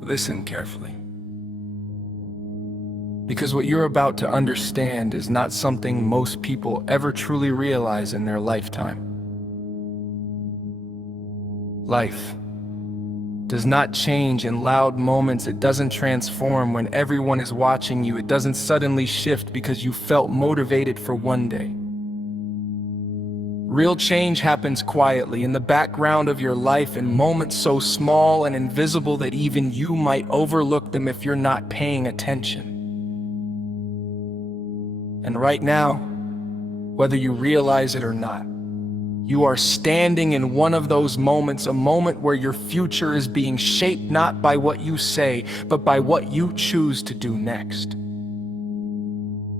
Listen carefully. Because what you're about to understand is not something most people ever truly realize in their lifetime. Life does not change in loud moments. It doesn't transform when everyone is watching you. It doesn't suddenly shift because you felt motivated for one day. Real change happens quietly in the background of your life, in moments so small and invisible that even you might overlook them if you're not paying attention. And right now, whether you realize it or not, you are standing in one of those moments, a moment where your future is being shaped not by what you say, but by what you choose to do next.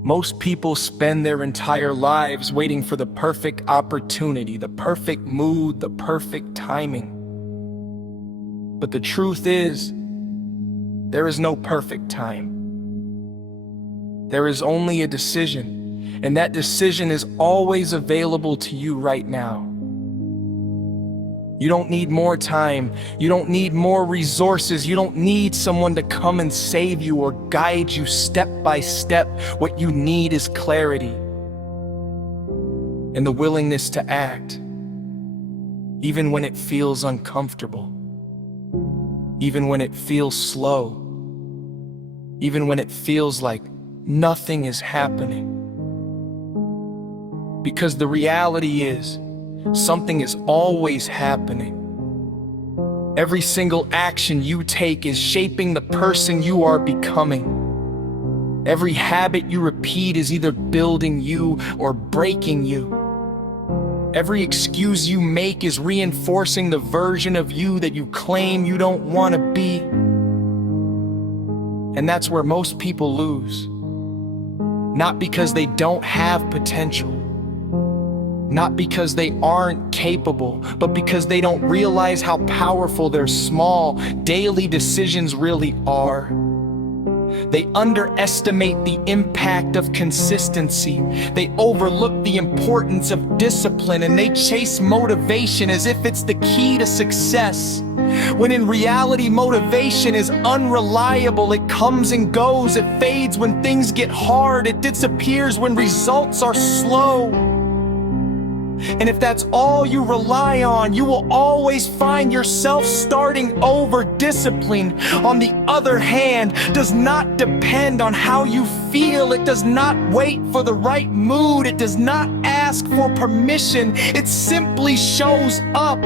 Most people spend their entire lives waiting for the perfect opportunity, the perfect mood, the perfect timing. But the truth is, there is no perfect time. There is only a decision, and that decision is always available to you right now. You don't need more time. You don't need more resources. You don't need someone to come and save you or guide you step by step. What you need is clarity and the willingness to act, even when it feels uncomfortable, even when it feels slow, even when it feels like nothing is happening. Because the reality is, something is always happening. Every single action you take is shaping the person you are becoming. Every habit you repeat is either building you or breaking you. Every excuse you make is reinforcing the version of you that you claim you don't want to be. And that's where most people lose. Not because they don't have potential, not because they aren't capable, but because they don't realize how powerful their small, daily decisions really are. They underestimate the impact of consistency. They overlook the importance of discipline, and they chase motivation as if it's the key to success. When in reality, motivation is unreliable. It comes and goes. It fades when things get hard. It disappears when results are slow. And if that's all you rely on, you will always find yourself starting over. Discipline, on the other hand, does not depend on how you feel. It does not wait for the right mood. It does not ask for permission. It simply shows up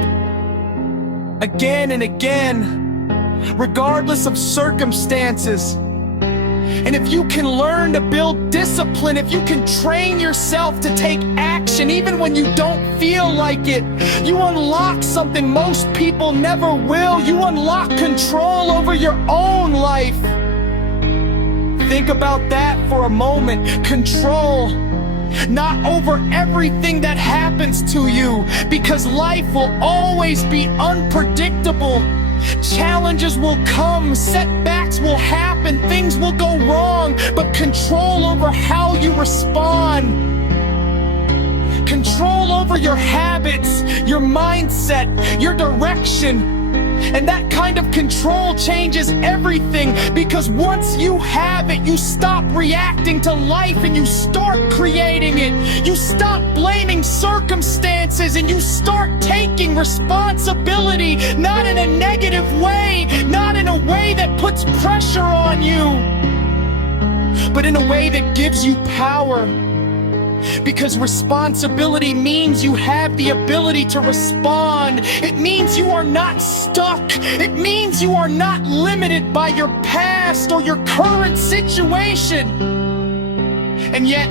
again and again, regardless of circumstances. And if you can learn to build discipline, if you can train yourself to take action even when you don't feel like it, you unlock something most people never will. You unlock control over your own life. Think about that for a moment. Control, not over everything that happens to you, because life will always be unpredictable. Challenges will come, setbacks will happen, things will go wrong, but control over how you respond. Control over your habits, your mindset, your direction. And that kind of control changes everything, because once you have it, you stop reacting to life and you start creating it. You stop blaming circumstances and you start taking responsibility, not in a negative way, not in a way that puts pressure on you, but in a way that gives you power. Because responsibility means you have the ability to respond. It means you are not stuck. It means you are not limited by your past or your current situation. And yet,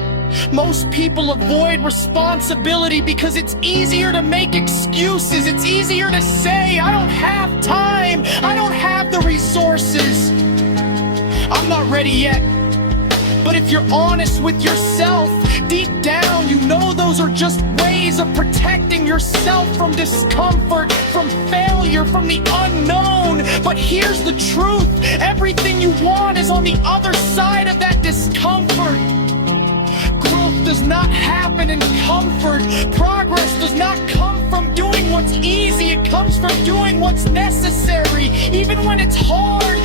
most people avoid responsibility because it's easier to make excuses. It's easier to say, I don't have time. I don't have the resources. I'm not ready yet. But if you're honest with yourself, deep down, you know those are just ways of protecting yourself from discomfort, from failure, from the unknown. But here's the truth. Everything you want is on the other side of that discomfort. Growth does not happen in comfort. Progress does not come from doing what's easy. It comes from doing what's necessary. Even when it's hard,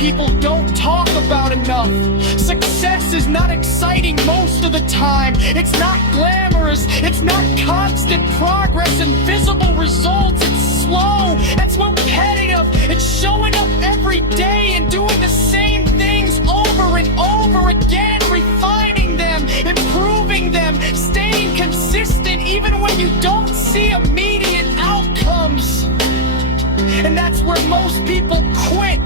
people don't talk about enough. Success is not exciting most of the time. It's not glamorous. It's not constant progress and visible results. It's slow. It's repetitive. It's showing up every day and doing the same things over and over again, refining them, improving them, staying consistent even when you don't see immediate outcomes. And that's where most people quit.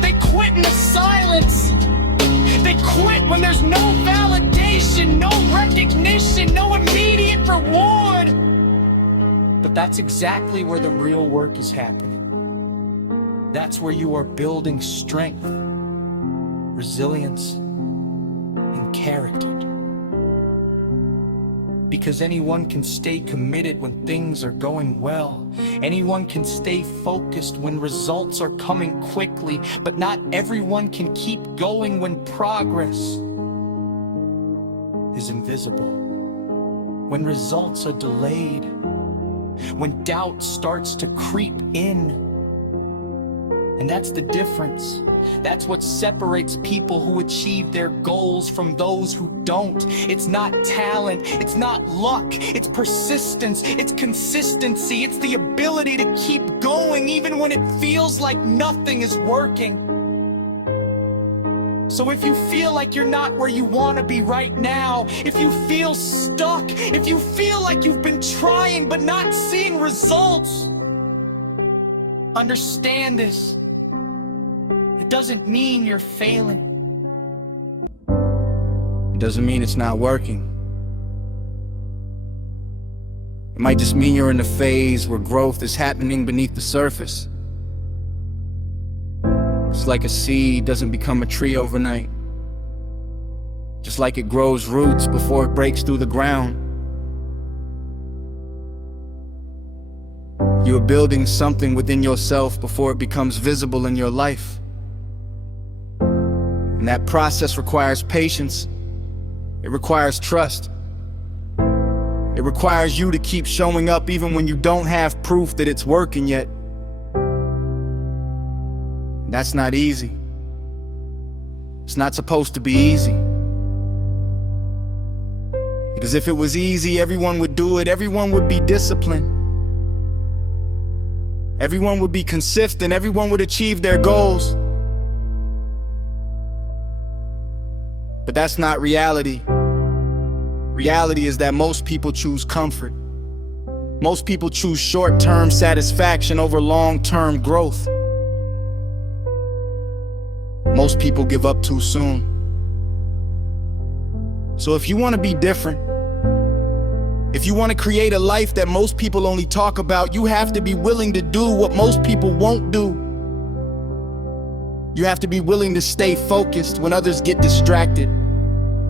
They quit in the silence. They quit when there's no validation, no recognition, no immediate reward. But that's exactly where the real work is happening. That's where you are building strength, resilience, and character. Because anyone can stay committed when things are going well. Anyone can stay focused when results are coming quickly, but not everyone can keep going when progress is invisible. When results are delayed, when doubt starts to creep in. And that's the difference. That's what separates people who achieve their goals from those who don't. It's not talent, it's not luck, it's persistence, it's consistency, it's the ability to keep going even when it feels like nothing is working. So if you feel like you're not where you want to be right now, if you feel stuck, if you feel like you've been trying but not seeing results, understand this. It doesn't mean you're failing. It doesn't mean it's not working. It might just mean you're in a phase where growth is happening beneath the surface. It's like a seed doesn't become a tree overnight. Just like it grows roots before it breaks through the ground. You're building something within yourself before it becomes visible in your life. And that process requires patience. It requires trust. It requires you to keep showing up even when you don't have proof that it's working yet. That's not easy. It's not supposed to be easy. Because if it was easy, everyone would do it. Everyone would be disciplined. Everyone would be consistent. Everyone would achieve their goals. But that's not reality. Reality is that most people choose comfort. Most people choose short-term satisfaction over long-term growth. Most people give up too soon. So if you want to be different, if you want to create a life that most people only talk about, you have to be willing to do what most people won't do. You have to be willing to stay focused when others get distracted,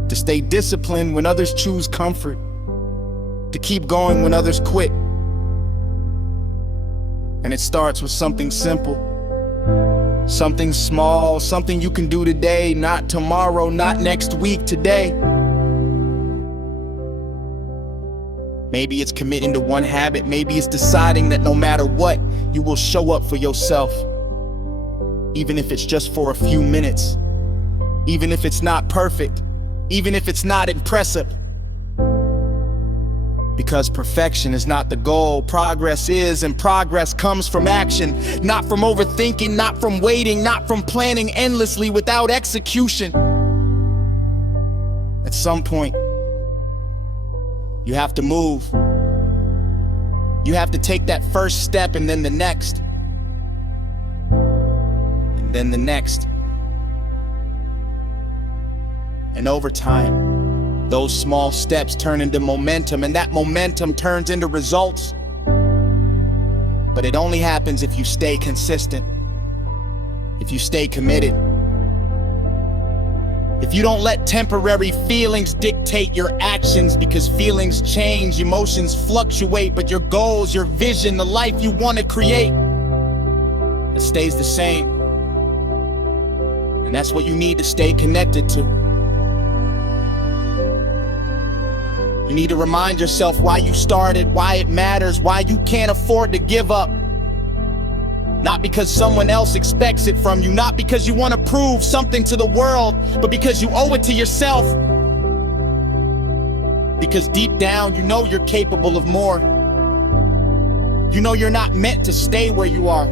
to stay disciplined when others choose comfort, to keep going when others quit. And it starts with something simple, something small, something you can do today, not tomorrow, not next week, today. Maybe it's committing to one habit. Maybe it's deciding that no matter what, you will show up for yourself. Even if it's just for a few minutes. Even if it's not perfect. Even if it's not impressive. Because perfection is not the goal. Progress is, and progress comes from action. Not from overthinking, not from waiting, not from planning endlessly without execution. At some point, you have to move. You have to take that first step and then the next. And then the next. And over time, those small steps turn into momentum, and that momentum turns into results. But it only happens if you stay consistent, if you stay committed. If you don't let temporary feelings dictate your actions, because feelings change, emotions fluctuate, but your goals, your vision, the life you want to create, it stays the same. And that's what you need to stay connected to. You need to remind yourself why you started, why it matters, why you can't afford to give up. Not because someone else expects it from you, not because you want to prove something to the world, but because you owe it to yourself. Because deep down, you know you're capable of more. You know you're not meant to stay where you are.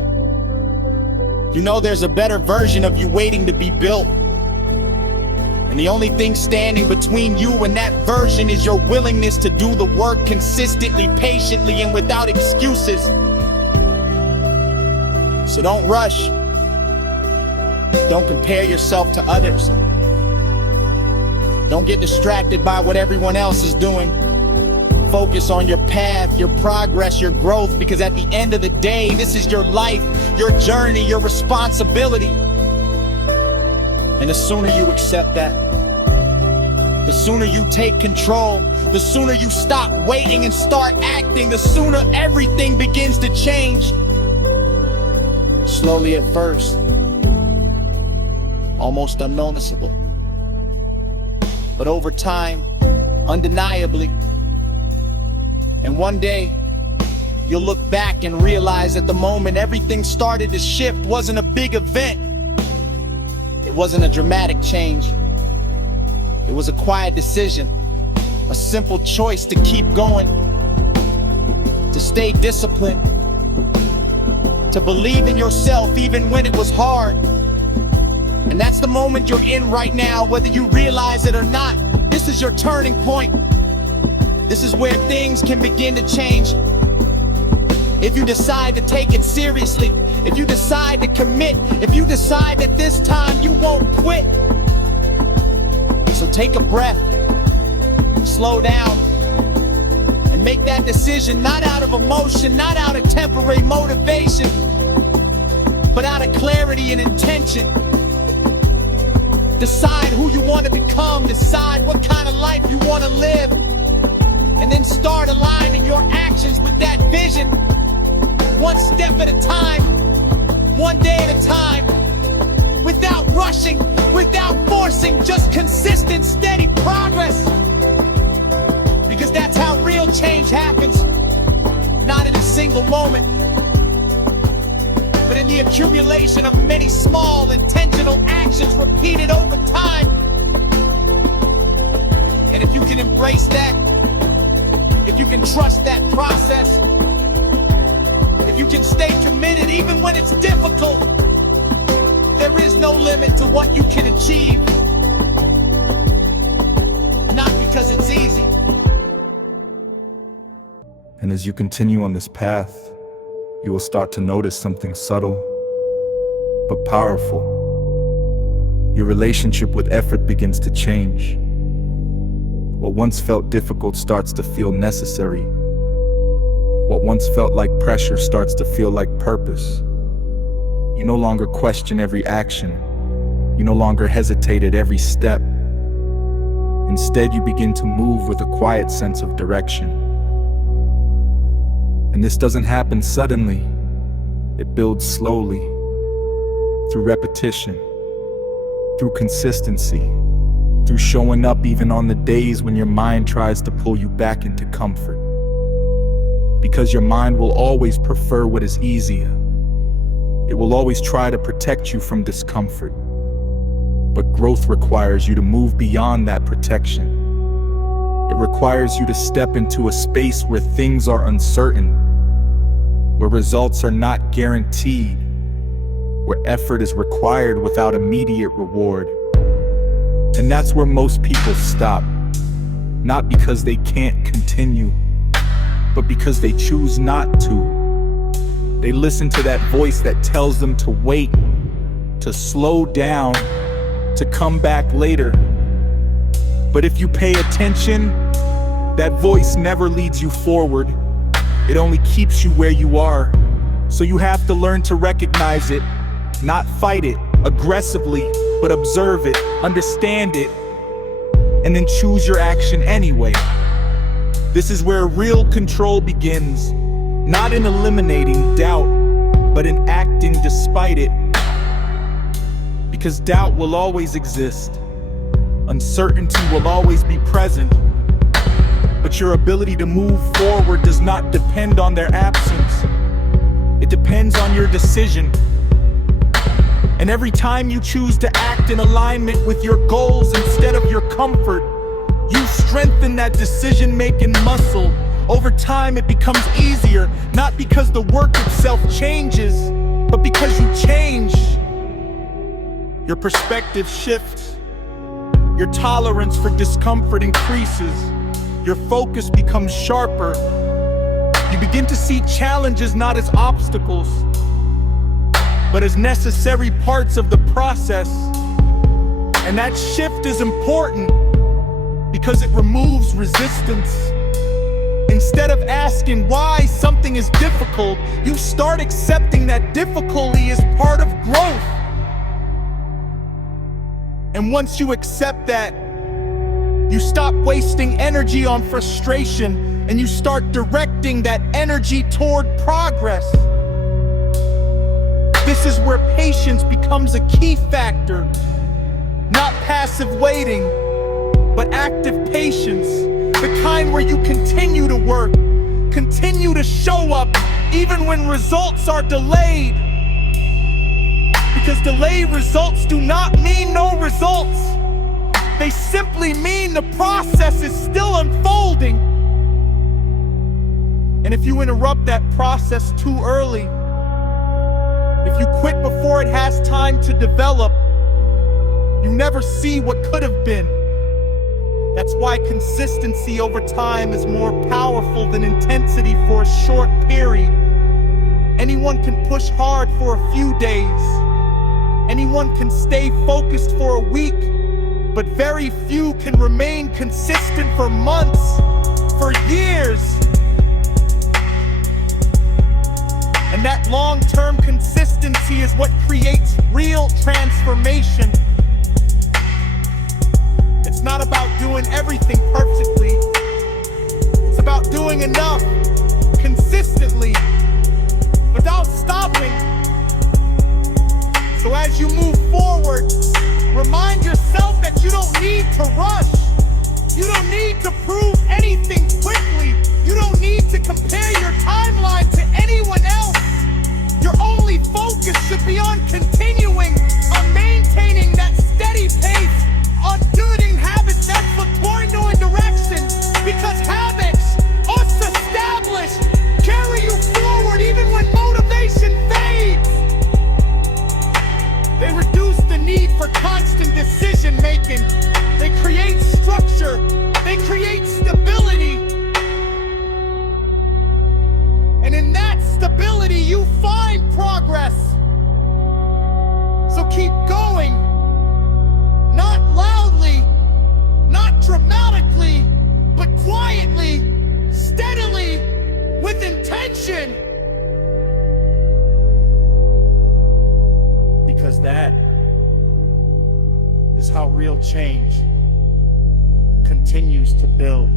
You know there's a better version of you waiting to be built. And the only thing standing between you and that version is your willingness to do the work consistently, patiently, and without excuses. So don't rush. Don't compare yourself to others. Don't get distracted by what everyone else is doing. Focus on your path, your progress, your growth, because at the end of the day, this is your life, your journey, your responsibility. And the sooner you accept that, the sooner you take control, the sooner you stop waiting and start acting, the sooner everything begins to change. Slowly at first, almost unnoticeable. But over time, undeniably. And one day, you'll look back and realize at the moment everything started to shift wasn't a big event. It wasn't a dramatic change. It was a quiet decision, a simple choice to keep going, to stay disciplined, to believe in yourself even when it was hard. And that's the moment you're in right now, whether you realize it or not. This is your turning point. This is where things can begin to change. If you decide to take it seriously, if you decide to commit, if you decide that this time you won't quit. So take a breath, slow down, and make that decision not out of emotion, not out of temporary motivation, but out of clarity and intention. Decide who you want to become, decide what kind of life you want to live, and then start aligning your actions with that vision. One step at a time, one day at a time, without rushing, without forcing, just consistent, steady progress. Because that's how real change happens, not in a single moment, but in the accumulation of many small, intentional actions repeated over time. And if you can embrace that, if you can trust that process, if you can stay committed even when it's difficult, there is no limit to what you can achieve. Not because it's easy. And as you continue on this path, you will start to notice something subtle but powerful. Your relationship with effort begins to change. What once felt difficult starts to feel necessary. What once felt like pressure starts to feel like purpose. You no longer question every action. You no longer hesitate at every step. Instead, you begin to move with a quiet sense of direction. And this doesn't happen suddenly. It builds slowly, through repetition, through consistency, through showing up even on the days when your mind tries to pull you back into comfort. Because your mind will always prefer what is easier. It will always try to protect you from discomfort. But growth requires you to move beyond that protection. It requires you to step into a space where things are uncertain, where results are not guaranteed, where effort is required without immediate reward. And that's where most people stop, not because they can't continue, but because they choose not to. They listen to that voice that tells them to wait, to slow down, to come back later. But if you pay attention, that voice never leads you forward. It only keeps you where you are. So you have to learn to recognize it, not fight it aggressively, but observe it, understand it, and then choose your action anyway. This is where real control begins, not in eliminating doubt, but in acting despite it. Because doubt will always exist. Uncertainty will always be present. But your ability to move forward does not depend on their absence. It depends on your decision. And every time you choose to act in alignment with your goals instead of your comfort, you strengthen that decision-making muscle. Over time, it becomes easier, not because the work itself changes, but because you change. Your perspective shifts. Your tolerance for discomfort increases. Your focus becomes sharper. You begin to see challenges not as obstacles, but as necessary parts of the process. And that shift is important because it removes resistance. Instead of asking why something is difficult, you start accepting that difficulty is part of growth. And once you accept that, you stop wasting energy on frustration and you start directing that energy toward progress. This is where patience becomes a key factor. Not passive waiting, but active patience. The kind where you continue to work, continue to show up, even when results are delayed. Because delayed results do not mean no results. They simply mean the process is still unfolding. And if you interrupt that process too early, if you quit before it has time to develop, you never see what could have been. That's why consistency over time is more powerful than intensity for a short period. Anyone can push hard for a few days. Anyone can stay focused for a week, but very few can remain consistent for months, for years. And that long-term consistency is what creates real transformation. It's not about doing everything perfectly. It's about doing enough, consistently, without stopping. So as you move forward, remind yourself that you don't need to rush. You don't need to prove anything quickly. You don't need to compare your timeline to anyone else. Your only focus should be on continuing, on maintaining that steady pace, on building habits that point you in direction. Because habits, once established, carry you forward even when motivation fades. They reduce the need for constant decision making. They create structure. They create stability. And in that stability, you find progress. So keep going. Not loudly, not dramatically, but quietly, steadily, with intention. Because that is how real change continues to build.